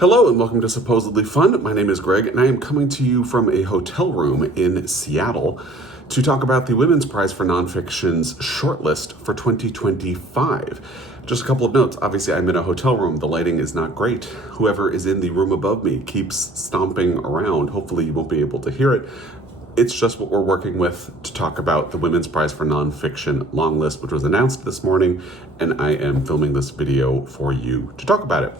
Hello and welcome to Supposedly Fun. My name is Greg and I am coming to you from a hotel room in Seattle to talk about the Women's Prize for Nonfiction's Shortlist for 2025. Just a couple of notes. Obviously, I'm in a hotel room. The lighting is not great. Whoever is in the room above me keeps stomping around. Hopefully you won't be able to hear it. It's just what we're working with to talk about the Women's Prize for Nonfiction Longlist, which was announced this morning, and I am filming this video for you to talk about it.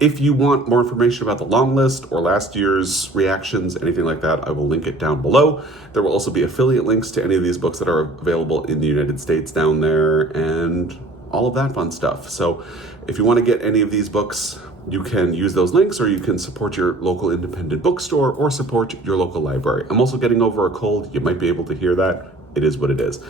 If you want more information about the Longlist or last year's reactions, anything like that, I will link it down below. There will also be affiliate links to any of these books that are available in the United States down there, and all of that fun stuff. So if you want to get any of these books, you can use those links, or you can support your local independent bookstore or support your local library. I'm also getting over a cold. You might be able to hear that. It is what it is.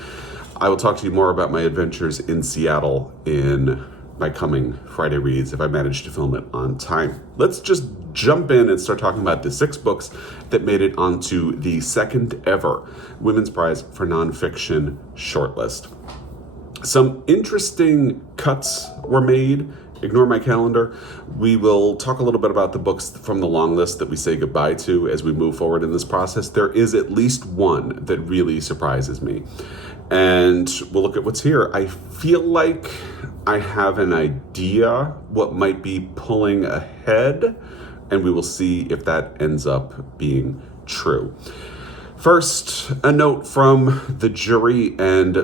I will talk to you more about my adventures in Seattle in my coming Friday reads if I manage to film it on time. Let's just jump in and start talking about the 6 books that made it onto the second ever Women's Prize for Nonfiction shortlist. Some interesting cuts were made. Ignore my calendar. We will talk a little bit about the books from the long list that we say goodbye to as we move forward in this process. There is at least one that really surprises me. And we'll look at what's here. I feel like I have an idea what might be pulling ahead, and we will see if that ends up being true. First, a note from the jury, and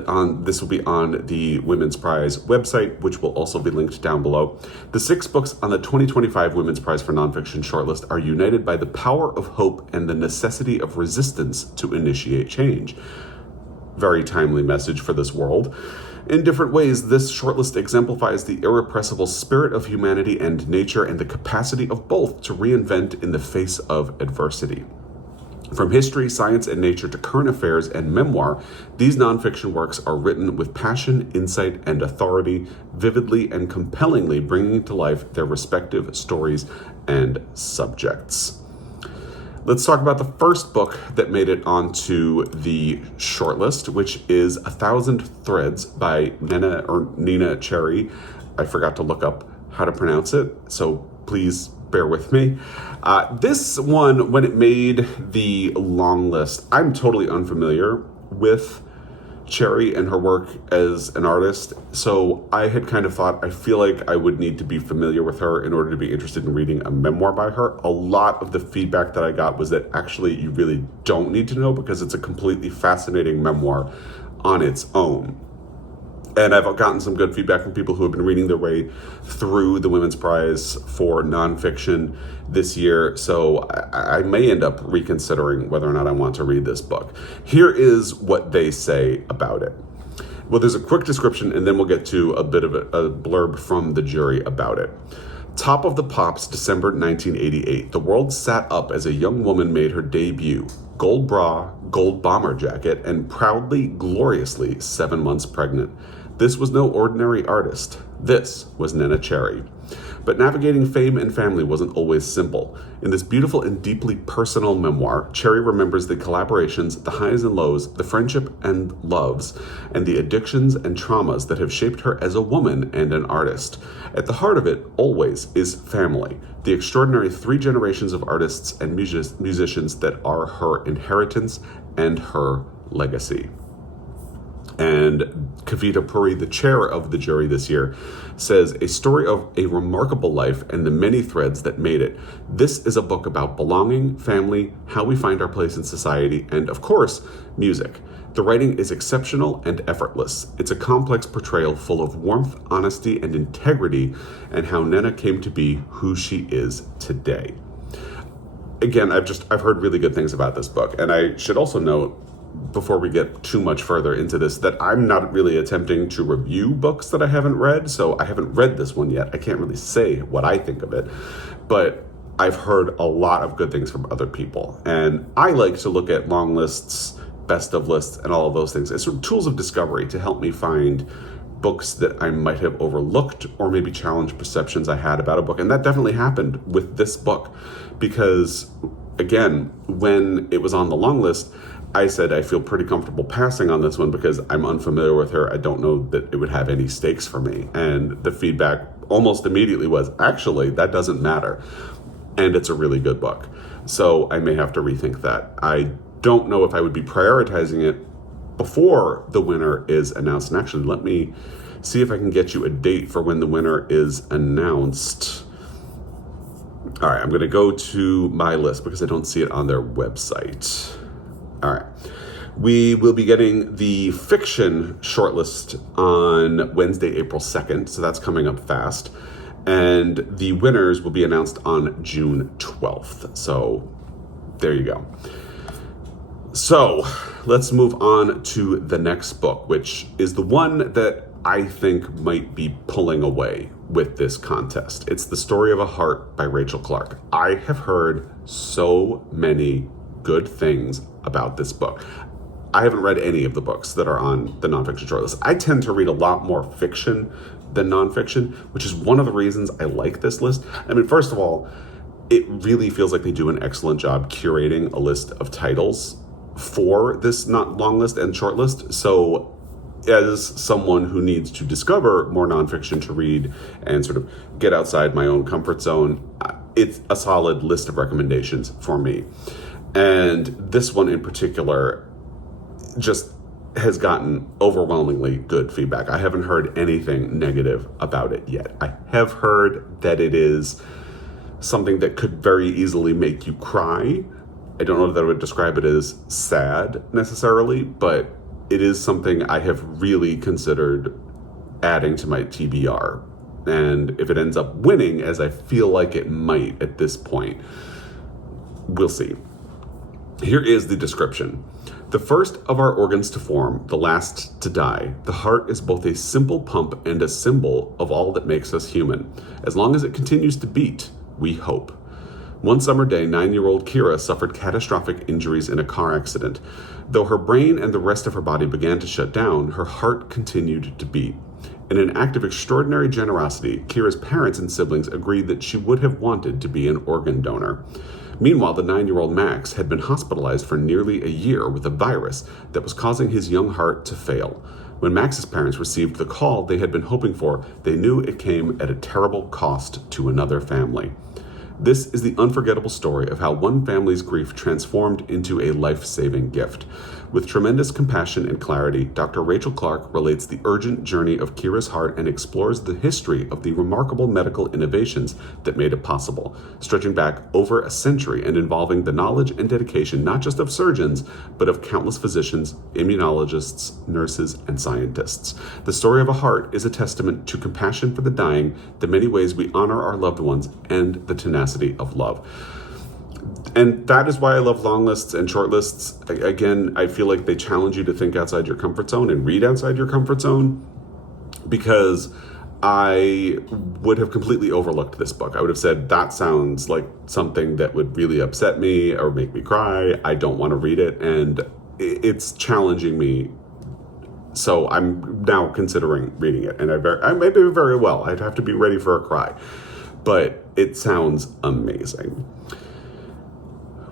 this will be on the Women's Prize website, which will also be linked down below. The 6 books on the 2025 Women's Prize for Nonfiction shortlist are united by the power of hope and the necessity of resistance to initiate change. Very timely message for this world. In different ways, this shortlist exemplifies the irrepressible spirit of humanity and nature and the capacity of both to reinvent in the face of adversity. From history, science, and nature to current affairs and memoir, these nonfiction works are written with passion, insight, and authority, vividly and compellingly bringing to life their respective stories and subjects. Let's talk about the first book that made it onto the shortlist, which is 1,000 Threads by Nina Cherry. I forgot to look up how to pronounce it, so please bear with me. This one, when it made the long list, I'm totally unfamiliar with Cherry and her work as an artist, so I had kind of thought, I feel like I would need to be familiar with her in order to be interested in reading a memoir by her. A lot of the feedback that I got was that actually you really don't need to know because it's a completely fascinating memoir on its own. And I've gotten some good feedback from people who have been reading their way through the Women's Prize for Nonfiction this year, so I may end up reconsidering whether or not I want to read this book. Here is what they say about it. Well, there's a quick description, and then we'll get to a bit of a blurb from the jury about it. Top of the Pops, December 1988. The world sat up as a young woman made her debut. Gold bra, gold bomber jacket, and proudly, gloriously 7 months pregnant. This was no ordinary artist. This was Nina Cherry. But navigating fame and family wasn't always simple. In this beautiful and deeply personal memoir, Cherry remembers the collaborations, the highs and lows, the friendship and loves, and the addictions and traumas that have shaped her as a woman and an artist. At the heart of it, always, is family, the extraordinary 3 generations of artists and musicians that are her inheritance and her legacy. And Kavita Puri, the chair of the jury this year, says, a story of a remarkable life and the many threads that made it. This is a book about belonging, family, how we find our place in society, and of course, music. The writing is exceptional and effortless. It's a complex portrayal full of warmth, honesty, and integrity, and how Nina came to be who she is today. Again, I've heard really good things about this book, and I should also note, before we get too much further into this, that I'm not really attempting to review books that I haven't read, so I haven't read this one yet. I can't really say what I think of it, but I've heard a lot of good things from other people, and I like to look at long lists, best of lists, and all of those things as sort of tools of discovery to help me find books that I might have overlooked or maybe challenge perceptions I had about a book. And that definitely happened with this book because, again, when it was on the long list, I said I feel pretty comfortable passing on this one because I'm unfamiliar with her. I don't know that it would have any stakes for me. And the feedback almost immediately was, actually, that doesn't matter. and it's a really good book. So I may have to rethink that. I don't know if I would be prioritizing it before the winner is announced. And actually, let me see if I can get you a date for when the winner is announced. All right, I'm going to go to my list because I don't see it on their website. All right. We will be getting the fiction shortlist on Wednesday, April 2nd, so that's coming up fast. And the winners will be announced on June 12th. So there you go. So let's move on to the next book, which is the one that I think might be pulling away with this contest. It's The Story of a Heart by Rachel Clark. I have heard so many good things about this book. I haven't read any of the books that are on the nonfiction shortlist. I tend to read a lot more fiction than nonfiction, which is one of the reasons I like this list. I mean, first of all, it really feels like they do an excellent job curating a list of titles for this long list and shortlist. So as someone who needs to discover more nonfiction to read and sort of get outside my own comfort zone, it's a solid list of recommendations for me. And this one in particular just has gotten overwhelmingly good feedback. I haven't heard anything negative about it yet. I have heard that it is something that could very easily make you cry. I don't know that I would describe it as sad necessarily, but it is something I have really considered adding to my TBR. And if it ends up winning, as I feel like it might at this point, we'll see. Here is the description. The first of our organs to form, the last to die, the heart is both a simple pump and a symbol of all that makes us human. As long as it continues to beat, we hope. One summer day, 9-year-old Kira suffered catastrophic injuries in a car accident. Though her brain and the rest of her body began to shut down, her heart continued to beat. In an act of extraordinary generosity, Kira's parents and siblings agreed that she would have wanted to be an organ donor. Meanwhile, the 9-year-old Max had been hospitalized for nearly a year with a virus that was causing his young heart to fail. When Max's parents received the call they had been hoping for, they knew it came at a terrible cost to another family. This is the unforgettable story of how one family's grief transformed into a life-saving gift. With tremendous compassion and clarity, Dr. Rachel Clark relates the urgent journey of Kira's heart and explores the history of the remarkable medical innovations that made it possible, stretching back over a century and involving the knowledge and dedication not just of surgeons, but of countless physicians, immunologists, nurses, and scientists. The Story of a Heart is a testament to compassion for the dying, the many ways we honor our loved ones, and the tenacity of love. And that is why I love long lists and short lists. Again, I feel like they challenge you to think outside your comfort zone and read outside your comfort zone, because I would have completely overlooked this book. I would have said, that sounds like something that would really upset me or make me cry. I don't want to read it. And it's challenging me. So I'm now considering reading it. And I may do very well. I'd have to be ready for a cry. But it sounds amazing.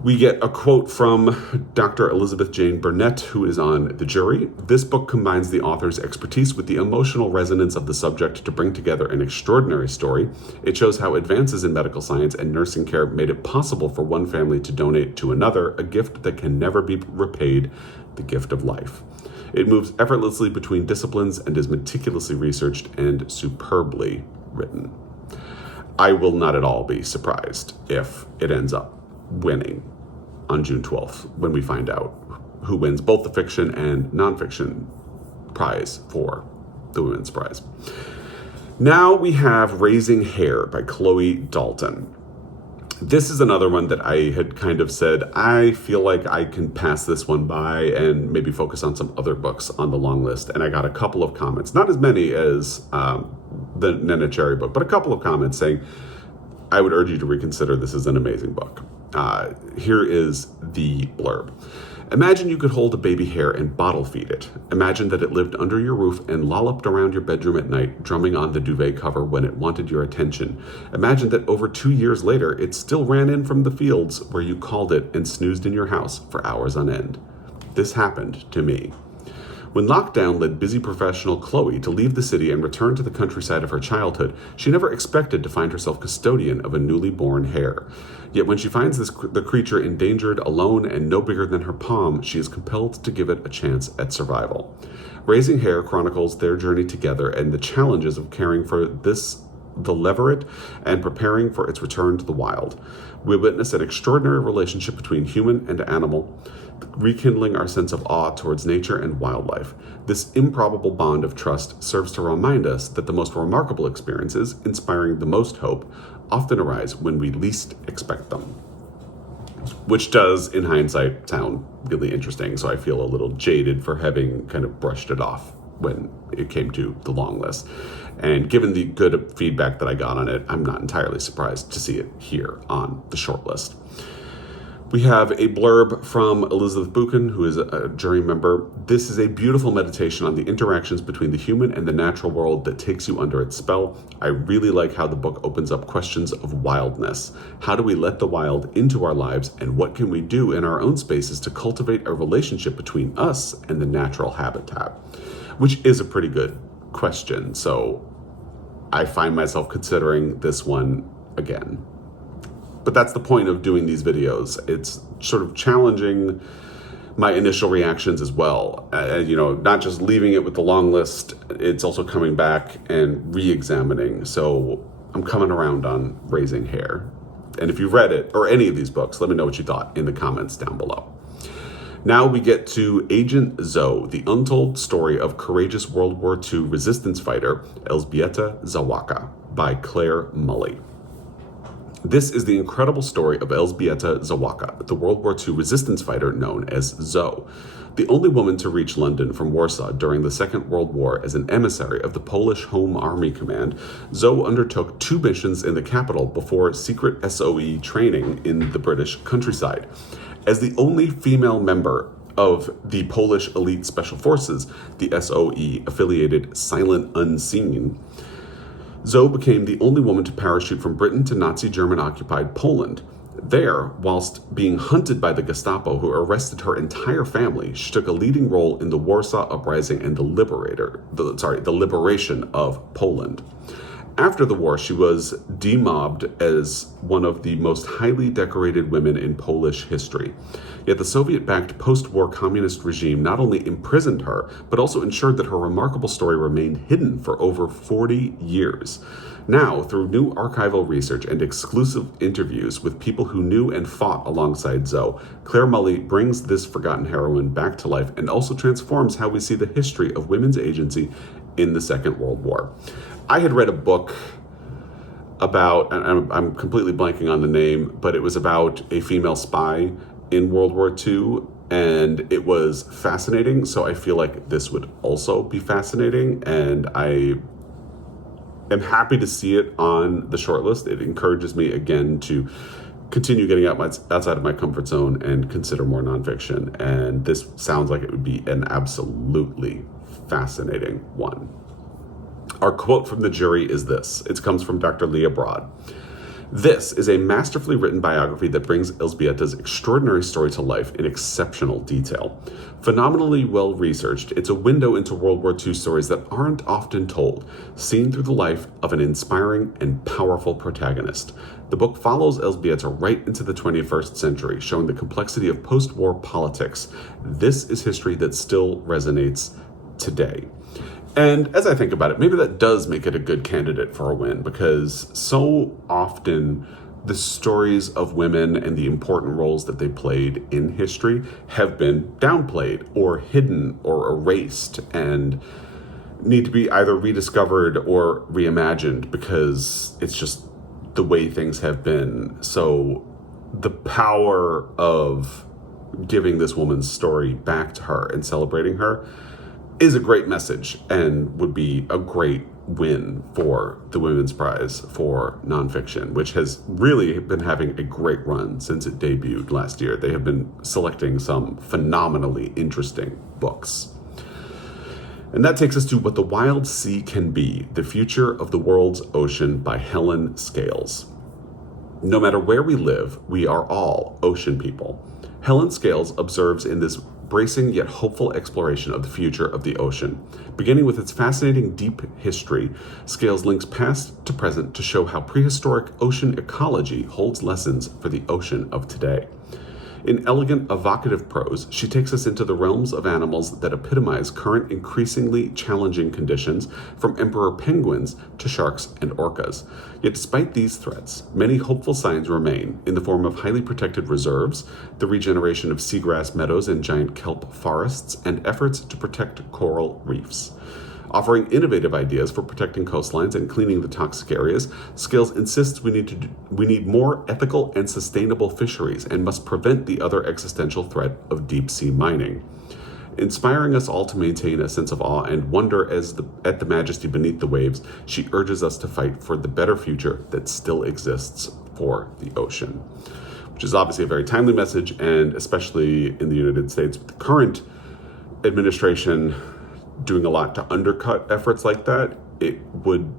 We get a quote from Dr. Elizabeth Jane Burnett, who is on the jury. This book combines the author's expertise with the emotional resonance of the subject to bring together an extraordinary story. It shows how advances in medical science and nursing care made it possible for one family to donate to another a gift that can never be repaid, the gift of life. It moves effortlessly between disciplines and is meticulously researched and superbly written. I will not at all be surprised if it ends up winning on June 12th when we find out who wins both the fiction and nonfiction prize for the Women's Prize. Now we have Raising Hair by Chloe Dalton. This is another one that I had kind of said, I feel like I can pass this one by and maybe focus on some other books on the long list. And I got a couple of comments, not as many as the Nena Cherry book, but a couple of comments saying, I would urge you to reconsider. This is an amazing book. Here is the blurb. Imagine you could hold a baby hare and bottle feed it. Imagine that it lived under your roof and lolloped around your bedroom at night, drumming on the duvet cover when it wanted your attention. Imagine that over 2 years later, it still ran in from the fields where you called it and snoozed in your house for hours on end. This happened to me. When lockdown led busy professional Chloe to leave the city and return to the countryside of her childhood, she never expected to find herself custodian of a newly born hare. Yet when she finds the creature endangered, alone, and no bigger than her palm, she is compelled to give it a chance at survival. Raising Hare chronicles their journey together and the challenges of caring for the leveret and preparing for its return to the wild. We witness an extraordinary relationship between human and animal, rekindling our sense of awe towards nature and wildlife. This improbable bond of trust serves to remind us that the most remarkable experiences, inspiring the most hope, often arise when we least expect them. Which does, in hindsight, sound really interesting, so I feel a little jaded for having kind of brushed it off when it came to the Longlist. And given the good feedback that I got on it, I'm not entirely surprised to see it here on the Shortlist. We have a blurb from Elizabeth Buchan, who is a jury member. This is a beautiful meditation on the interactions between the human and the natural world that takes you under its spell. I really like how the book opens up questions of wildness. How do we let the wild into our lives, and what can we do in our own spaces to cultivate a relationship between us and the natural habitat? Which is a pretty good question, so I find myself considering this one again. But that's the point of doing these videos. It's sort of challenging my initial reactions as well. Not just leaving it with the Longlist, it's also coming back and re-examining. So I'm coming around on Raising Hare. And if you've read it, or any of these books, let me know what you thought in the comments down below. Now we get to Agent Zoe, the untold story of courageous World War II resistance fighter Elżbieta Zawaka by Claire Mully. This is the incredible story of Elżbieta Zawaka, the World War II resistance fighter known as Zoe. The only woman to reach London from Warsaw during the Second World War as an emissary of the Polish Home Army Command, Zoe undertook 2 missions in the capital before secret SOE training in the British countryside. As the only female member of the Polish elite special forces, the SOE affiliated Silent Unseen, Zoe became the only woman to parachute from Britain to Nazi German-occupied Poland. There, whilst being hunted by the Gestapo, who arrested her entire family, she took a leading role in the Warsaw Uprising and the liberation of Poland. After the war, she was demobbed as one of the most highly decorated women in Polish history. Yet the Soviet-backed post-war communist regime not only imprisoned her, but also ensured that her remarkable story remained hidden for over 40 years. Now, through new archival research and exclusive interviews with people who knew and fought alongside Zoe, Claire Mully brings this forgotten heroine back to life and also transforms how we see the history of women's agency in the Second World War. I had read a book about, and I'm completely blanking on the name, but it was about a female spy in World War II, and it was fascinating, so I feel like this would also be fascinating, and I am happy to see it on the Shortlist. It encourages me again to continue getting outside of my comfort zone and consider more nonfiction, and this sounds like it would be an absolutely fascinating one. Our quote from the jury is this. It comes from Dr. Leah Broad. This is a masterfully written biography that brings Elżbieta's extraordinary story to life in exceptional detail. Phenomenally well-researched, it's a window into World War II stories that aren't often told, seen through the life of an inspiring and powerful protagonist. The book follows Elżbieta right into the 21st century, showing the complexity of post-war politics. This is history that still resonates today. And as I think about it, maybe that does make it a good candidate for a win, because so often the stories of women and the important roles that they played in history have been downplayed or hidden or erased and need to be either rediscovered or reimagined because it's just the way things have been. So the power of giving this woman's story back to her and celebrating her is a great message and would be a great win for the Women's Prize for Nonfiction, which has really been having a great run since it debuted last year. They have been selecting some phenomenally interesting books. And that takes us to What the Wild Sea Can Be, The Future of the World's Ocean by Helen Scales. No matter where we live, we are all ocean people. Helen Scales observes in this bracing yet hopeful exploration of the future of the ocean. Beginning with its fascinating deep history, Scales links past to present to show how prehistoric ocean ecology holds lessons for the ocean of today. In elegant, evocative prose, she takes us into the realms of animals that epitomize current increasingly challenging conditions, from emperor penguins to sharks and orcas. Yet despite these threats, many hopeful signs remain in the form of highly protected reserves, the regeneration of seagrass meadows and giant kelp forests, and efforts to protect coral reefs. Offering innovative ideas for protecting coastlines and cleaning the toxic areas, Scales insists we need more ethical and sustainable fisheries and must prevent the other existential threat of deep-sea mining. Inspiring us all to maintain a sense of awe and wonder at the majesty beneath the waves, she urges us to fight for the better future that still exists for the ocean. Which is obviously a very timely message, and especially in the United States, with the current administration doing a lot to undercut efforts like that, it would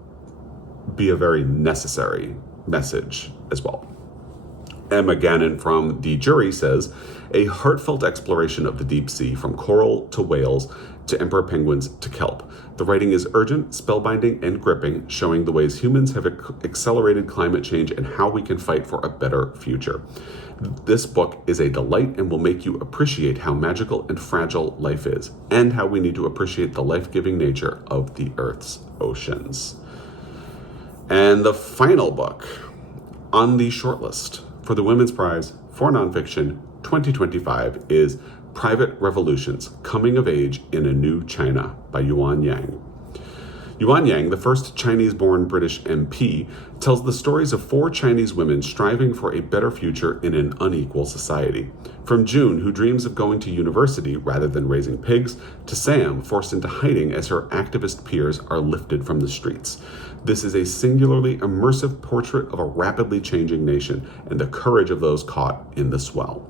be a very necessary message as well. Emma Gannon from The Jury says, a heartfelt exploration of the deep sea, from coral to whales to emperor penguins to kelp. The writing is urgent, spellbinding, and gripping, showing the ways humans have accelerated climate change and how we can fight for a better future. This book is a delight and will make you appreciate how magical and fragile life is, and how we need to appreciate the life-giving nature of the Earth's oceans. And the final book on the shortlist for the Women's Prize for Nonfiction 2025 is Private Revolutions, Coming of Age in a New China by Yuan Yang. Yuan Yang, the first Chinese-born British MP, tells the stories of 4 Chinese women striving for a better future in an unequal society. From June, who dreams of going to university rather than raising pigs, to Sam, forced into hiding as her activist peers are lifted from the streets. This is a singularly immersive portrait of a rapidly changing nation and the courage of those caught in the swell.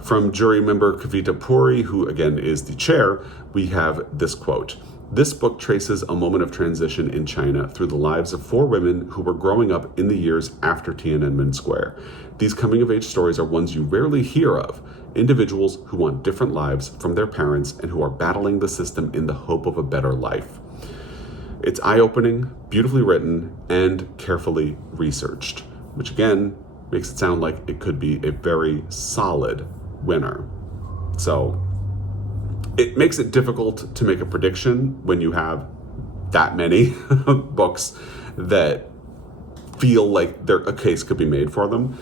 From jury member Kavita Puri, who again is the chair, we have this quote. This book traces a moment of transition in China through the lives of 4 women who were growing up in the years after Tiananmen Square. These coming-of-age stories are ones you rarely hear of, individuals who want different lives from their parents and who are battling the system in the hope of a better life. It's eye-opening, beautifully written, and carefully researched, which again makes it sound like it could be a very solid winner. So it makes it difficult to make a prediction when you have that many books that feel like a case could be made for them.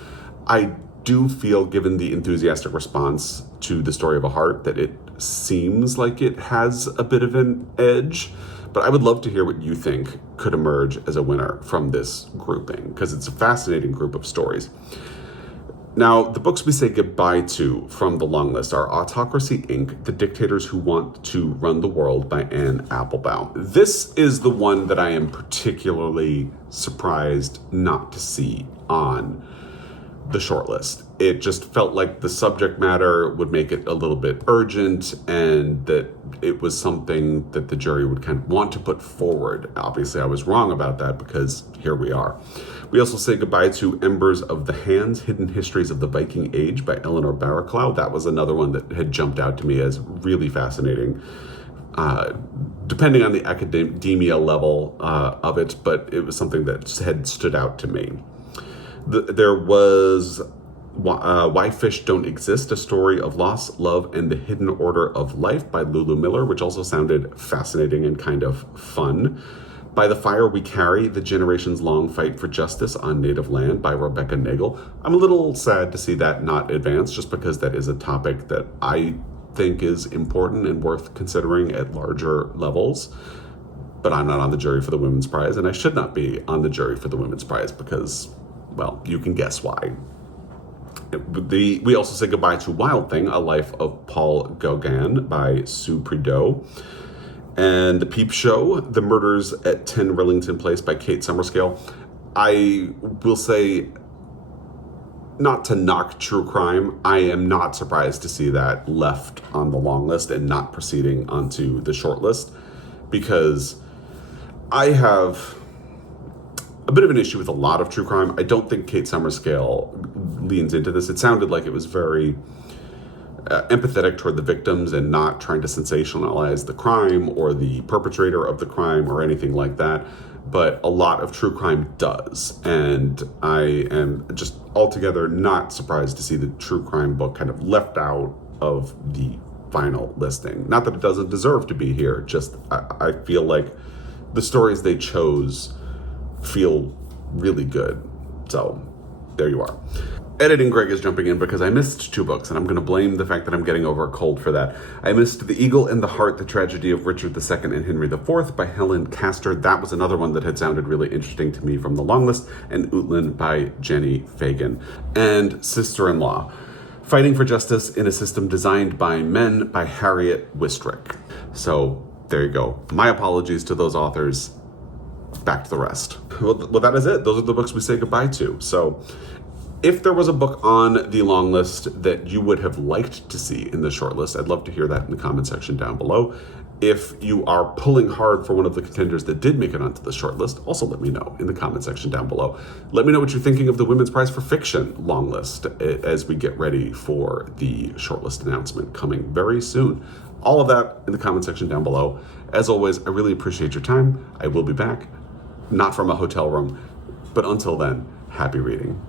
I do feel, given the enthusiastic response to The Story of a Heart, that it seems like it has a bit of an edge. But I would love to hear what you think could emerge as a winner from this grouping, because it's a fascinating group of stories. Now, the books we say goodbye to from the long list are Autocracy, Inc., The Dictators Who Want to Run the World by Anne Applebaum. This is the one that I am particularly surprised not to see on the shortlist. It just felt like the subject matter would make it a little bit urgent, and that it was something that the jury would kind of want to put forward. Obviously, I was wrong about that, because here we are. We also say goodbye to Embers of the Hands, Hidden Histories of the Viking Age by Eleanor Barraclough. That was another one that had jumped out to me as really fascinating, depending on the academia level of it, but it was something that had stood out to me. There was Why Fish Don't Exist, A Story of Loss, Love, and the Hidden Order of Life by Lulu Miller, which also sounded fascinating and kind of fun. By the Fire We Carry, The Generations Long Fight for Justice on Native Land by Rebecca Nagel. I'm a little sad to see that not advance, just because that is a topic that I think is important and worth considering at larger levels. But I'm not on the jury for the Women's Prize, and I should not be on the jury for the Women's Prize because, well, you can guess why. We also say goodbye to Wild Thing, A Life of Paul Gauguin by Sue Prideaux. And The Peep Show, The Murders at 10 Rillington Place by Kate Summerscale. I will say, not to knock true crime, I am not surprised to see that left on the long list and not proceeding onto the short list, because I have a bit of an issue with a lot of true crime. I don't think Kate Summerscale leans into this. It sounded like it was very empathetic toward the victims and not trying to sensationalize the crime or the perpetrator of the crime or anything like that. But a lot of true crime does. And I am just altogether not surprised to see the true crime book kind of left out of the final listing. Not that it doesn't deserve to be here, just I feel like the stories they chose feel really good. So there you are. Editing Greg is jumping in because I missed 2 books, and I'm going to blame the fact that I'm getting over a cold for that. I missed The Eagle and the Heart, The Tragedy of Richard II and Henry IV by Helen Castor. That was another one that had sounded really interesting to me from the Longlist, and Outland by Jenny Fagan. And Sister-in-Law, Fighting for Justice in a System Designed by Men by Harriet Wistrich. So there you go. My apologies to those authors. Back to the rest. Well, that is it. Those are the books we say goodbye to. So if there was a book on the long list that you would have liked to see in the shortlist, I'd love to hear that in the comment section down below. If you are pulling hard for one of the contenders that did make it onto the shortlist, also let me know in the comment section down below. Let me know what you're thinking of the Women's Prize for Fiction long list as we get ready for the shortlist announcement coming very soon. All of that in the comment section down below. As always, I really appreciate your time. I will be back, not from a hotel room, but until then, happy reading.